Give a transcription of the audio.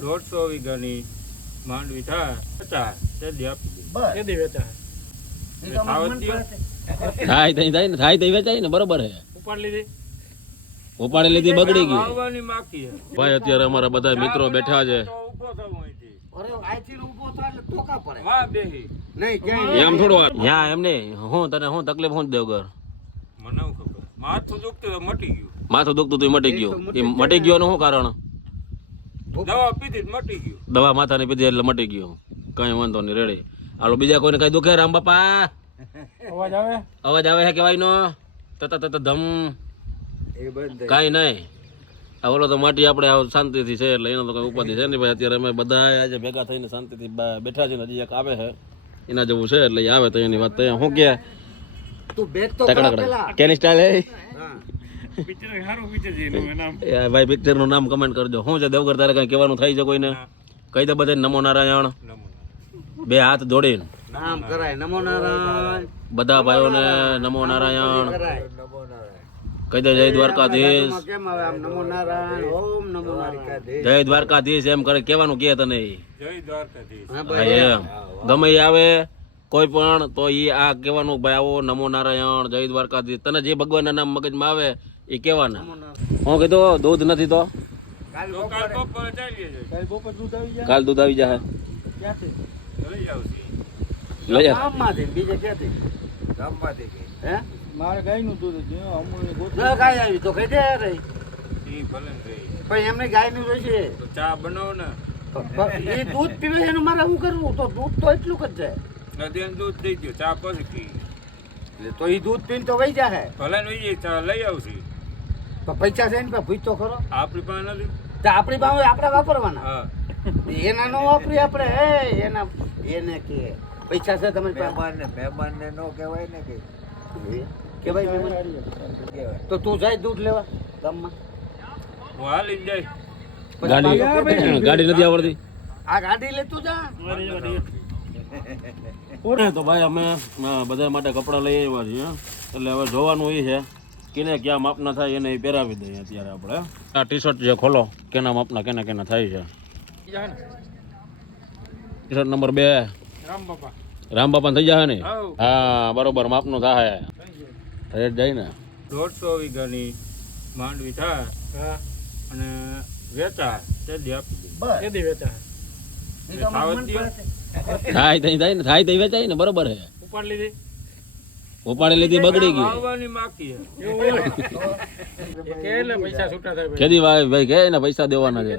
150 વીઘાની માંડવી થાય 50 તે દી આપી દે તે દી વેચાય થાય તો વેચાય ને બરોબર હે ઉપાડી લીધી બગડી ગઈ વાવવાની બાકી છે ભાઈ અત્યારે અમારા બધા મિત્રો બેઠા છે તો ઊભો થવું અહીંથી અરે આઈથી ઊભો થાય એટલે ટોકા પડે વાહ બેહી નહીં ક્યાંય એમ થોડું યા એમને હું તને હું તકલીફ હું દેવગર મને શું ખબર માથું દુખતું તો મટી ગયું માથું દુખતું તું મટી ગયું એ મટી ગયો નું શું કારણ દવા પીધી તો મટી ગયું દવા માથાની પીધી એટલે મટી ગયો કઈ વાંધો નહીં રેડી હાલો બીજા કોઈને કઈ દુખે રામ બાપા અવાજ આવે છે કેવાય નો તત ધમ એ બંધ કઈ નહીં આ ઓલો તો માટી આપણે શાંતિથી છે એટલે એનો તો કઈ ઉપાધિ છે નહીં ભાઈ અત્યારે અમે બધા આજે ભેગા થઈને શાંતિથી બેઠા છે ને હજી એક આવે છે એના જેવું છે એટલે આવે તો એની વાત તો શું કે તું બેઠ તો તકડા કેની સ્ટાઇલ હે હા પિક્ચર સારું પિક્ચર છે એનું નામ ભાઈ પિક્ચર નું નામ કમેન્ટ કરજો શું છે દેવગર તારે કઈ કહેવાનું થાય છે કોઈને કહી દે બધા નમો નારાયણ બે હાથ જોડીને નામ કરાય નમો નારાયણ બધા ભાઈઓને નમો નારાયણ કરાય કહી દે જય દ્વારકાધીશ કેમ આવે આમ નમો નારાયણ ઓમ નમો નારાયણ જય દ્વારકાધીશ એમ કરે કેવાનું કે તને જય દ્વારકાધીશ હા હા, ભાઈ એમ ગમે એ આવે કોઈ પણ તો એ આ કહેવાનું ભાઈ આવો નમો નારાયણ જય દ્વારકાધીશ તને જે ભગવાનના નામ મગજમાં આવે એ કહેવાના હું કીધું દૂધ નથી તો તો કાલ બપોરે ચાલીએ જઈએ કાલ દૂધ આવી જાય લઈ જાવ છે લઈ જા ગામમાંથી બીજે ક્યાંથી ગામમાંથી હે મારે ગાયનું દૂધ હતું અમૂલની ગોળ જો ગાય આવી તો કઈ દે રે ઈ ભલે ને રહી પણ એમને ગાયનું જોઈશે તો ચા બનાવો ને એ દૂધ પીવે છે એનું મારે શું કરવું તો દૂધ તો એટલું જ છે નદીને દૂધ દઈ દો ચા પછી પી એટલે તો એ દૂધ પીને તો વહી જાય ભલે ને એ ચા લઈ આવશે તો પૈસા છે ને ભૂજ તો ખરો આપણી પાસે નથી તો આપણી પાસે આપણે વાપરવાના હા એના નો વાપરી આપણે હે એના એને કે પૈસા છે તમારી પાસે મહેમાનને નો કહેવાય ને કે કે ભાઈ મહેમાન તો તું જાય દૂધ લેવા ગામમાં હું હાલીને જાય ગાડી નથી આવડતી આ ગાડી લે તું જા તો ભાઈ અમે બધા માટે કપડાં લઈ આવ્યા છીએ એટલે હવે જોવાનું એ છે કેને ક્યાં માપના થાય એને પહેરાવી દઈએ અત્યારે આપણે આ ટી શર્ટ જે ખોલો કેના માપના કેના કેના થાય છે ટી શર્ટ નંબર 2 રામ બાપા થઈ જાય ને હા બરોબર માપનું થાય રેટ જાય ને 150 વીઘાની માંડવી થાય અને વેચા તે દી આપી દે થાય ને વેચાય ને બરોબર હે ઉપાડી લીધી બગડી ગઈ વાવવાની બાકી છે કેદી ભાઈ કે ને પૈસા દેવાના છે